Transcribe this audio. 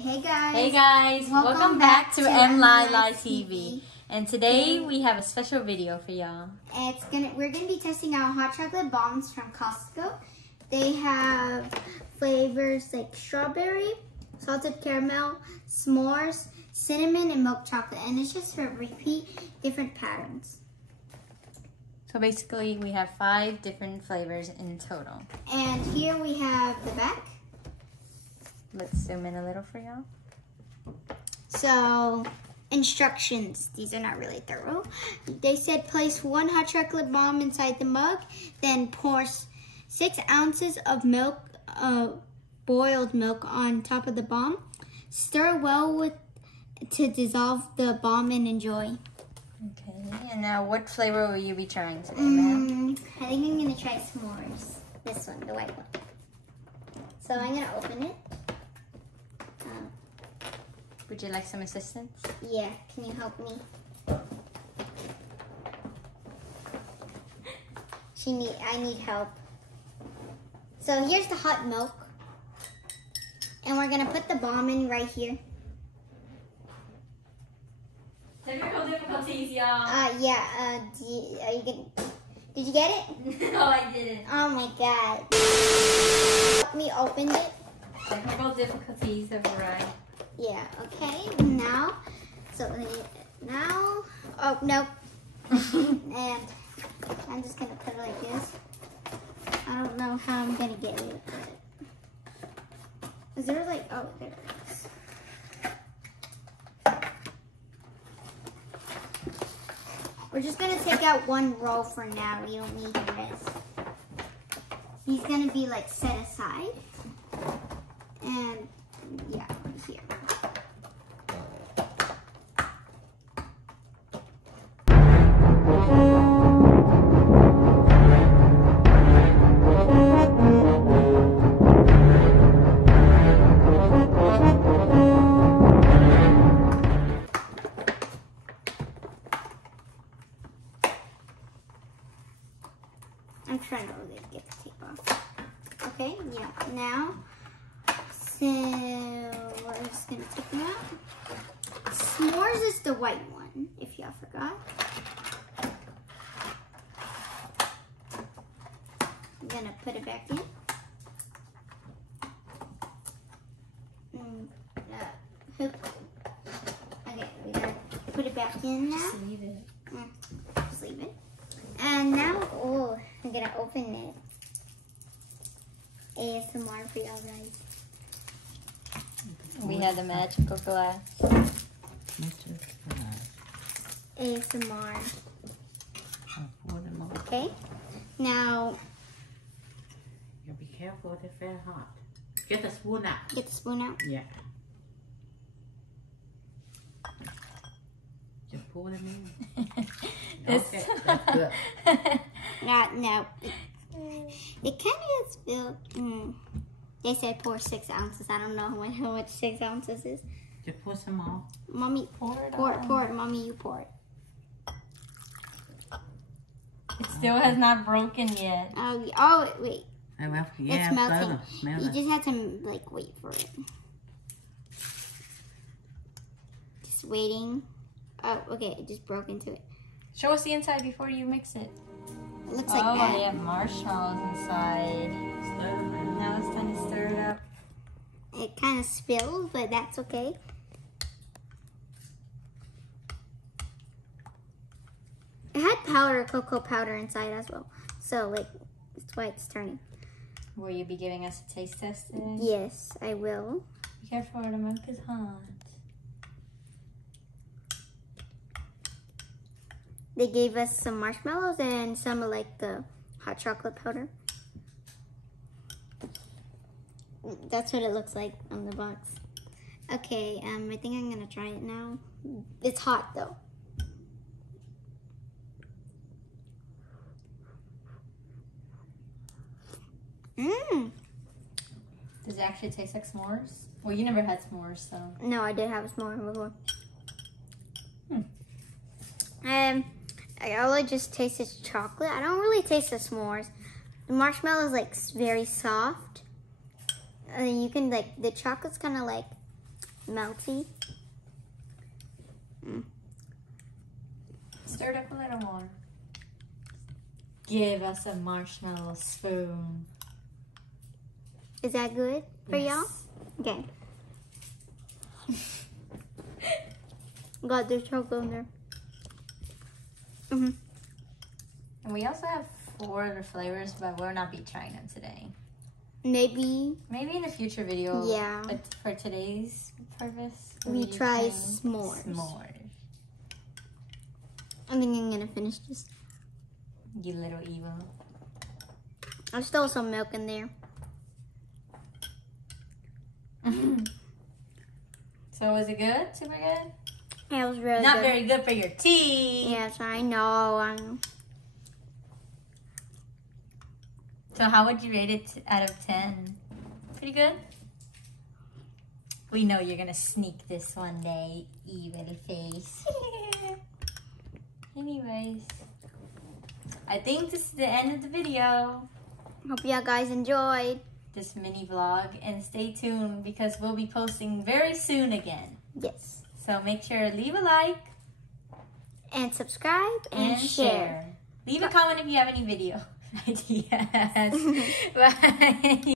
Hey guys! Hey guys! Welcome back to Mlailailai TV. And today we have a special video for y'all. We're gonna be testing out hot chocolate bombs from Costco. They have flavors like strawberry, salted caramel, s'mores, cinnamon, and milk chocolate. And it's just for repeat different patterns. So basically we have 5 different flavors in total. And here we have the back. Let's zoom in a little for y'all. So, instructions. These are not really thorough. They said place 1 hot chocolate bomb inside the mug, then pour 6 ounces of milk, boiled milk on top of the bomb. Stir well to dissolve the bomb and enjoy. Okay, and now what flavor will you be trying today, ma'am? I think I'm gonna try s'mores. This one, the white one. So I'm gonna open it. Would you like some assistance? Yeah, can you help me? I need help. So here's the hot milk. And we're gonna put the bomb in right here. Technical difficulties, y'all. Did you get it? No, I didn't. Oh my god. Help me open it. Technical difficulties have arrived. Yeah, okay, now, oh, no. And I'm just gonna put it like this. I don't know how I'm gonna get it. Is there like, oh, there it is. We're just gonna take out 1 row for now. You don't need the rest. He's gonna be like set aside. And yeah, right here. I'm trying to really get the tape off. Okay, yeah, now, so we're just gonna take them out. S'mores is the white one, if y'all forgot. I'm gonna put it back in. Okay, we gotta put it back in now. Just leave it. Just leave it. And now, oh, I'm gonna open it. ASMR for y'all guys. We have the magical glass. ASMR. Okay. Now. You be careful, they're very hot. Get the spoon out. Get the spoon out. Yeah. Just pour them in. Okay, that's good. No. It kind of gets spilled. They said pour 6 ounces. I don't know how much 6 ounces is. Just pour some more. Mommy, pour it. Mommy, you pour it. It still has not broken yet. Oh, wait. Yeah, It's melting. Smell You it. just have to like wait for it. Just waiting. Oh, okay. It just broke into it. Show us the inside before you mix it. It looks like oh, that. they have marshmallows inside. Now it's time to stir it up. It kind of spilled, but that's okay. It had cocoa powder inside as well. So, like, that's why it's turning. Will you be giving us a taste test today? Yes, I will. Be careful, the milk is hot. They gave us some marshmallows and some of like the hot chocolate powder. That's what it looks like on the box. Okay, I think I'm gonna try it now. It's hot though. Does it actually taste like s'mores? Well, you never had s'mores, so. No, I did have a s'more before. I only just tasted chocolate. I don't really taste the s'mores. The marshmallow is like very soft. You can like, the chocolate's kind of like melty. Stir it up a little more. Give us a marshmallow spoon. Is that good for y'all? Okay. Got the chocolate in there. And we also have 4 other flavors, but we'll not be trying them today. Maybe in a future video. Yeah. But for today's purpose, we try s'mores. I think I'm gonna finish this. You little evil. I stole some milk in there. So was it good? Super good? Yeah, it was really Not good. very good for your teeth. Yes, I know. So how would you rate it out of 10? Pretty good? We know you're gonna sneak this one day, evil face. Anyways, I think this is the end of the video. Hope y'all guys enjoyed this mini vlog, and stay tuned because we'll be posting very soon again. Yes. So make sure to leave a like and subscribe and share. Leave a comment if you have any video ideas. Bye.